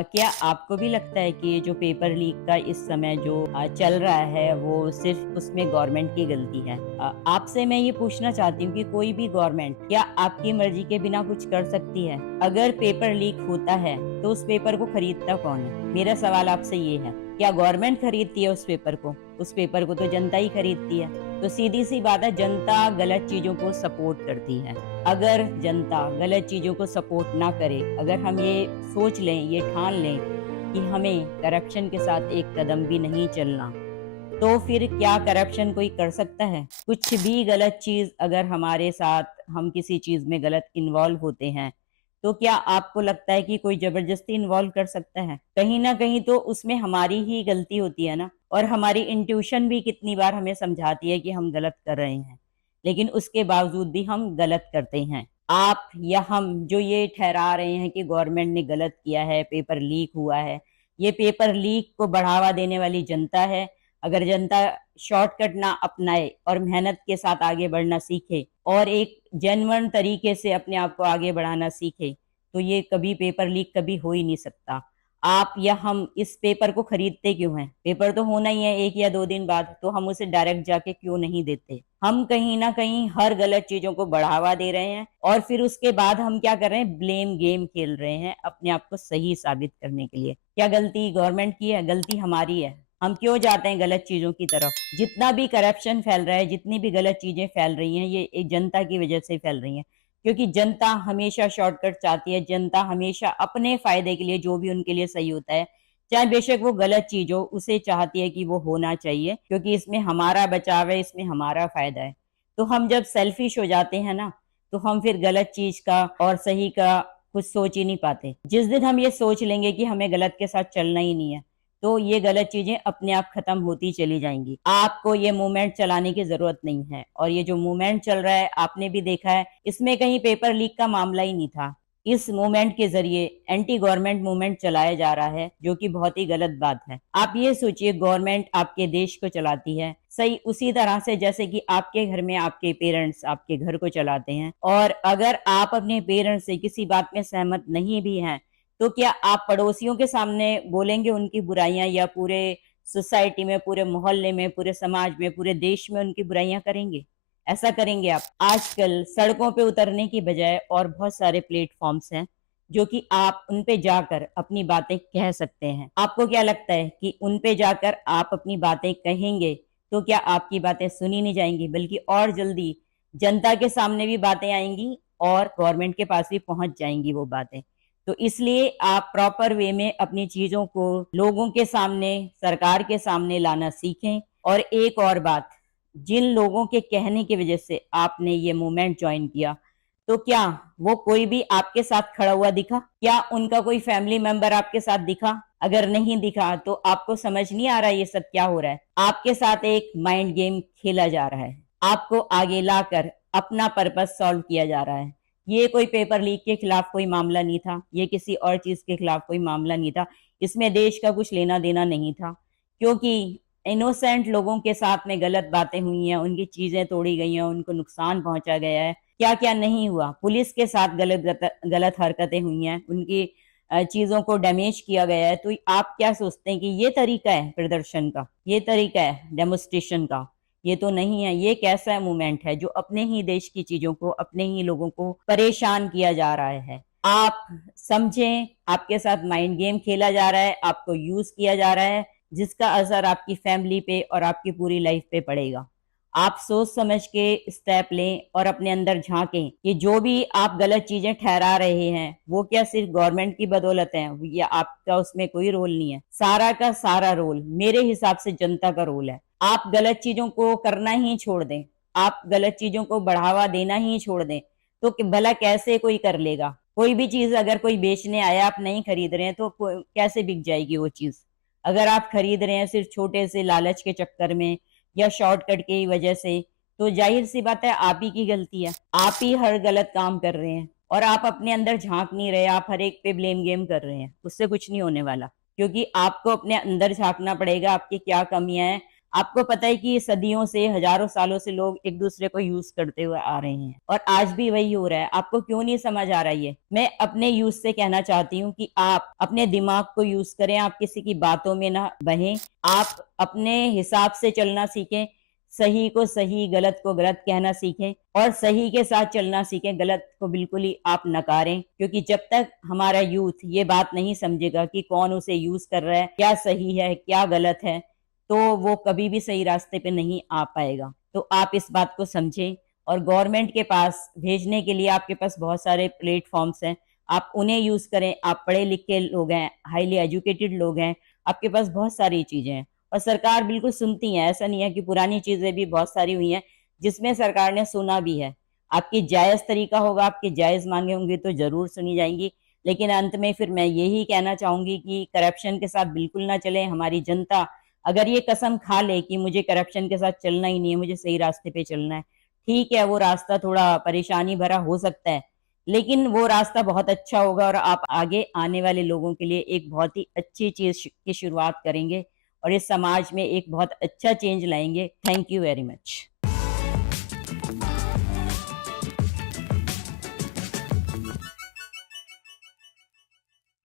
क्या आपको भी लगता है कि ये जो पेपर लीक का इस समय जो चल रहा है वो सिर्फ उसमें गवर्नमेंट की गलती है? आपसे मैं ये पूछना चाहती हूँ कि कोई भी गवर्नमेंट क्या आपकी मर्जी के बिना कुछ कर सकती है? अगर पेपर लीक होता है तो उस पेपर को खरीदता कौन है? मेरा सवाल आपसे ये है, क्या गवर्नमेंट खरीदती है उस पेपर को? उस पेपर को तो जनता ही खरीदती है। तो सीधी सी बात है, जनता गलत चीजों को सपोर्ट करती है। अगर जनता गलत चीजों को सपोर्ट ना करे, अगर हम ये सोच लें, ये ठान लें कि हमें करप्शन के साथ एक कदम भी नहीं चलना, तो फिर क्या करप्शन कोई कर सकता है? कुछ भी गलत चीज अगर हमारे साथ, हम किसी चीज में गलत इन्वॉल्व होते हैं, तो क्या आपको लगता है कि कोई जबरदस्ती इन्वॉल्व कर सकता है? कहीं ना कहीं तो उसमें हमारी ही गलती होती है ना। और हमारी इंट्यूशन भी कितनी बार हमें समझाती है कि हम गलत कर रहे हैं, लेकिन उसके बावजूद भी हम गलत करते हैं। आप या हम जो ये ठहरा रहे हैं कि गवर्नमेंट ने गलत किया है, पेपर लीक हुआ है, ये पेपर लीक को बढ़ावा देने वाली जनता है। अगर जनता शॉर्टकट ना अपनाए और मेहनत के साथ आगे बढ़ना सीखे और एक जेन्युइन तरीके से अपने आप को आगे बढ़ाना सीखे, तो ये कभी पेपर लीक कभी हो ही नहीं सकता। आप या हम इस पेपर को खरीदते क्यों हैं? पेपर तो होना ही है 1 या 2 दिन बाद, तो हम उसे डायरेक्ट जाके क्यों नहीं देते? हम कहीं न कहीं हर गलत चीज़ों को बढ़ावा दे रहे हैं और फिर उसके बाद हम क्या कर रहे हैं? ब्लेम गेम खेल रहे हैं अपने आप को सही साबित करने के लिए। क्या गलती गवर्नमेंट की है? गलती हमारी है। हम क्यों जाते हैं गलत चीज़ों की तरफ? जितना भी करप्शन फैल रहा है, जितनी भी गलत चीज़ें फैल रही हैं, ये एक जनता की वजह से फैल रही हैं। क्योंकि जनता हमेशा शॉर्टकट चाहती है, जनता हमेशा अपने फ़ायदे के लिए जो भी उनके लिए सही होता है, चाहे बेशक वो गलत चीज़ हो, उसे चाहती है कि वो होना चाहिए, क्योंकि इसमें हमारा बचाव है, इसमें हमारा फ़ायदा है। तो हम जब सेल्फिश हो जाते हैं ना, तो हम फिर गलत चीज़ का और सही का कुछ सोच ही नहीं पाते। जिस दिन हम ये सोच लेंगे कि हमें गलत के साथ चलना ही नहीं है, तो ये गलत चीज़ें अपने आप खत्म होती चली जाएँगी। आपको ये मूवमेंट चलाने की ज़रूरत नहीं है और ये जो मूवमेंट चल रहा है, आपने भी देखा है, इसमें कहीं पेपर लीक का मामला ही नहीं था। इस मूवमेंट के ज़रिए एंटी गवर्नमेंट मूवमेंट चलाया जा रहा है, जो कि बहुत ही गलत बात है। आप ये सोचिए, गवर्नमेंट आपके देश को चलाती है, सही उसी तरह से जैसे कि आपके घर में आपके पेरेंट्स आपके घर को चलाते हैं, और अगर आप अपने पेरेंट्स से किसी बात में सहमत नहीं भी हैं, तो क्या आप पड़ोसियों के सामने बोलेंगे उनकी बुराइयां, या पूरे सोसाइटी में, पूरे मोहल्ले में, पूरे समाज में, पूरे देश में उनकी बुराइयां करेंगे? ऐसा करेंगे आप? आजकल सड़कों पे उतरने की बजाय और बहुत सारे प्लेटफॉर्म्स हैं जो कि आप उन पे जाकर अपनी बातें कह सकते हैं। आपको क्या लगता है कि उन पे जाकर आप अपनी बातें कहेंगे तो क्या आपकी बातें सुनी नहीं जाएंगी, बल्कि और जल्दी जनता के सामने भी बातें आएंगी और गवर्नमेंट के पास भी पहुंच जाएंगी वो बातें। तो इसलिए आप प्रॉपर वे में अपनी चीज़ों को लोगों के सामने, सरकार के सामने लाना सीखें। और एक और बात, जिन लोगों के कहने की वजह से आपने ये मूवमेंट जॉइन किया, तो क्या वो कोई भी आपके साथ खड़ा हुआ दिखा? क्या उनका कोई फैमिली मेंबर आपके साथ दिखा? अगर नहीं दिखा तो आपको समझ नहीं आ रहा ये सब क्या हो रहा है? आपके साथ एक माइंड गेम खेला जा रहा है। आपको आगे लाकर अपना पर्पस सॉल्व किया जा रहा है। ये कोई पेपर लीक के खिलाफ कोई मामला नहीं था, ये किसी और चीज़ के खिलाफ कोई मामला नहीं था, इसमें देश का कुछ लेना-देना नहीं था। क्योंकि इनोसेंट लोगों के साथ में गलत बातें हुई हैं, उनकी चीज़ें तोड़ी गई हैं, उनको नुकसान पहुँचा गया है, क्या-क्या नहीं हुआ। पुलिस के साथ गलत हरकतें हुई हैं, उनकी चीज़ों को डैमेज किया गया है। तो आप क्या सोचते हैं कि ये तरीका है प्रदर्शन का? ये तरीका है डेमोन्स्ट्रेशन का? ये तो नहीं है। ये कैसा मूवमेंट है जो अपने ही देश की चीज़ों को, अपने ही लोगों को परेशान किया जा रहा है। आप समझें, आपके साथ माइंड गेम खेला जा रहा है, आपको यूज़ किया जा रहा है, जिसका असर आपकी फैमिली पे और आपकी पूरी लाइफ पे पड़ेगा। आप सोच समझ के स्टेप लें और अपने अंदर झाँकें कि जो भी आप गलत चीज़ें ठहरा रहे हैं, वो क्या सिर्फ़ गवर्नमेंट की बदौलत है या आपका उसमें कोई रोल नहीं है? सारा का सारा रोल मेरे हिसाब से जनता का रोल है। आप गलत चीज़ों को करना ही छोड़ दें, आप गलत चीज़ों को बढ़ावा देना ही छोड़ दें, तो भला कैसे कोई कर लेगा? कोई भी चीज़ अगर कोई बेचने आया, आप नहीं खरीद रहे हैं, तो कैसे बिक जाएगी वो चीज़? अगर आप खरीद रहे हैं सिर्फ छोटे से लालच के चक्कर में या शॉर्टकट की वजह से, तो जाहिर सी बात है आप ही की गलती है। आप ही हर गलत काम कर रहे हैं और आप अपने अंदर झांक नहीं रहे, आप हर एक पे ब्लेम गेम कर रहे हैं। उससे कुछ नहीं होने वाला, क्योंकि आपको अपने अंदर झांकना पड़ेगा, आपकी क्या कमियां हैं, आपको पता है कि सदियों से, हज़ारों सालों से लोग एक-दूसरे को यूज़ करते हुए आ रहे हैं और आज भी वही हो रहा है। आपको क्यों नहीं समझ आ रहा ये? मैं अपने यूथ से कहना चाहती हूँ कि आप अपने दिमाग को यूज़ करें, आप किसी की बातों में ना बहें, आप अपने हिसाब से चलना सीखें, सही को सही, गलत को गलत कहना सीखें और सही के साथ चलना सीखें, गलत को बिल्कुल ही आप नकारें। क्योंकि जब तक हमारा यूथ ये बात नहीं समझेगा कि कौन उसे यूज़ कर रहा है, क्या सही है, क्या गलत है, तो वो कभी भी सही रास्ते पे नहीं आ पाएगा। तो आप इस बात को समझें और गवर्नमेंट के पास भेजने के लिए आपके पास बहुत सारे प्लेटफ़ॉर्म्स हैं। आप उन्हें यूज़ करें, आप पढ़े-लिखे लोग हैं, हाइली एजुकेटेड लोग हैं, आपके पास बहुत सारी चीज़ें हैं और सरकार बिल्कुल सुनती है। ऐसा नहीं है कि पुरानी चीज़ें भी बहुत सारी हुई हैं, जिसमें सरकार ने सुना भी है। आपकी जायज़ तरीका होगा, आपकी जायज़ माँगे होंगी तो ज़रूर सुनी जाएँगी। लेकिन अंत में फिर मैं यही कहना चाहूँगी कि करप्शन के साथ बिल्कुल ना चलें। हमारी जनता अगर ये कसम खा ले कि मुझे करप्शन के साथ चलना ही नहीं है, मुझे सही रास्ते पे चलना है, ठीक है, वो रास्ता थोड़ा परेशानी भरा हो सकता है, लेकिन वो रास्ता बहुत अच्छा होगा और आप आगे आने वाले लोगों के लिए एक बहुत ही अच्छी चीज़ की शुरुआत करेंगे और इस समाज में एक बहुत अच्छा चेंज लाएँगे। Thank you very much.